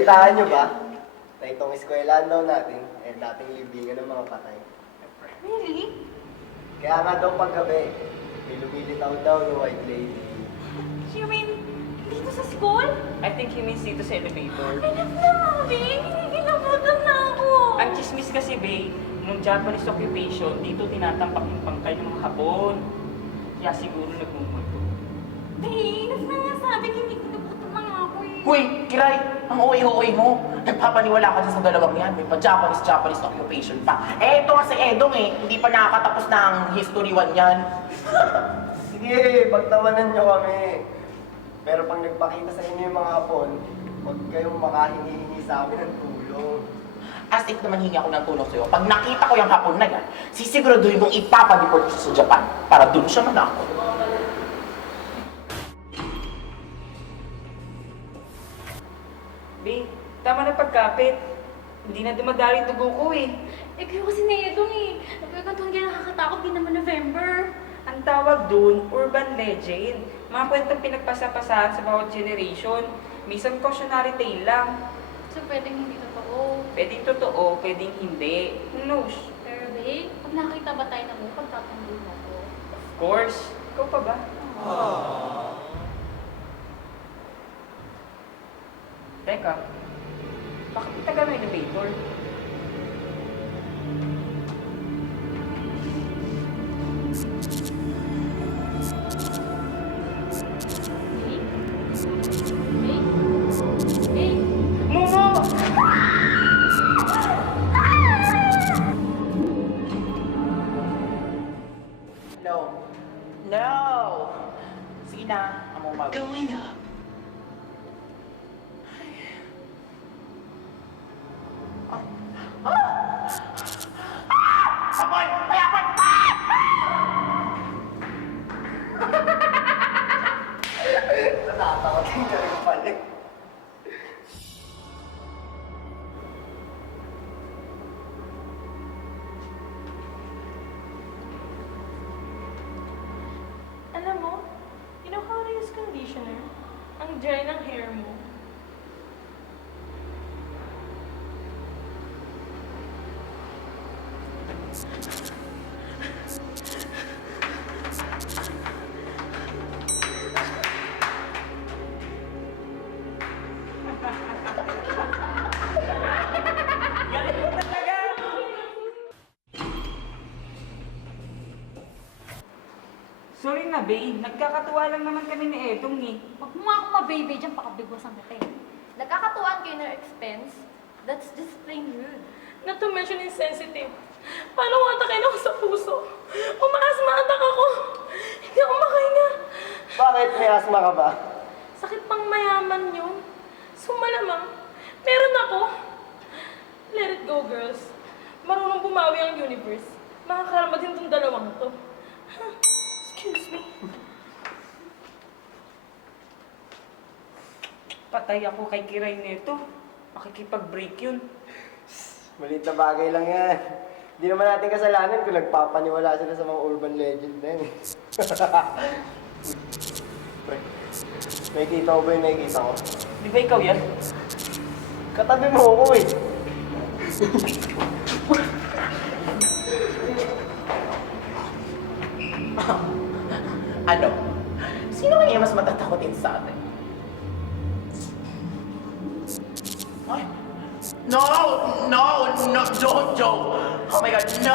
Nabalitaan nyo ba? Na itong eskwelahan daw natin, dating libingan ng mga patay. Really? Kaya nga daw paggabi, may lumilitaw daw na white lady. You mean, dito sa school? I think he means dito sa elevator. Ay, naku, Bing! Kinikilabutan na ako! Ang chismis kasi, Bay, nung Japanese occupation, dito tinatampak yung pangkay ng mga Hapon. Kaya siguro nagmumulto. Bing, na nga sabi, kinikilabutan na nga ako eh. Huy, Kiray, ang OA-OA mo. Nagpapaniwala ka dyan sa dalawang yan. May pa-Japanese occupation pa. Eh, ito nga si Edong eh. Hindi pa nakakatapos ng History 1 yan. Sige, pagtawanan nyo kami. Pero pag nagpakita sa inyo yung mga hapon, huwag kayong makahingi sa amin ng tulong. As if naman hingi ako ng tulong sa'yo. Pag nakita ko yung hapon na yan, sisiguraduhin mong ipapadeport siya sa Japan para dun siya manako. Bay, tama na pagkapit. Hindi na dumadali dugo ko eh. Eh, kayo kasi na itong eh. Nagkakantuhan kaya nakakatakot din naman November. Ang tawag dun, urban legend. Mga kwentong pinagpasa-pasahan sa bawat generation. Minsan cautionary tale lang. So, pwedeng hindi totoo. Pwedeng totoo, pwedeng hindi. Who knows? Pero, babe, pag nakita ba tayo ng mo, pagtatanggol mo ko. Of course. Ikaw pa ba? Teka, bakit ang tagal ng elevator? Babe? Babe? Babe? Momo! No. No! Sige na, I'm on my way. Going up. Apoy! Ay, apoy! Natatakot yung rin pala. Alam mo, you know how to use conditioner? Ang dry ng hair mo. Galing mo talaga! Sorry na, Bay. Nagkakatuwa lang naman kami ni Etong eh. Huwag mo nga ako mabebe dyan, pakabigwasan kita eh. Nagkakatuwaan kayo ng expense? That's just plain rude. Not to mention insensitive. Paano kung atakin ako sa puso? Umaasma atak ako. Hindi ako makahinga. Bakit? May asma ka ba? Sakit pang mayaman yun. So malamang, meron ako. Let it go, girls. Marunong bumawi ang universe. Makakarama din tong dalawang to. Huh. Excuse me. Patay ako kay Kiray nito. Makikipag-break yun. Maliit na bagay lang yan. Hindi naman natin kasalanan kung nagpapaniwala sila sa mga urban legend na yan. Pre, may kita ko ba yung nakikita ko? Di ba ikaw yan? Katabi mo ako eh. Ano? Sino kaya mas matatakotin sa atin? Ay! No! No! No! Don't, Joe! Oh my God, no!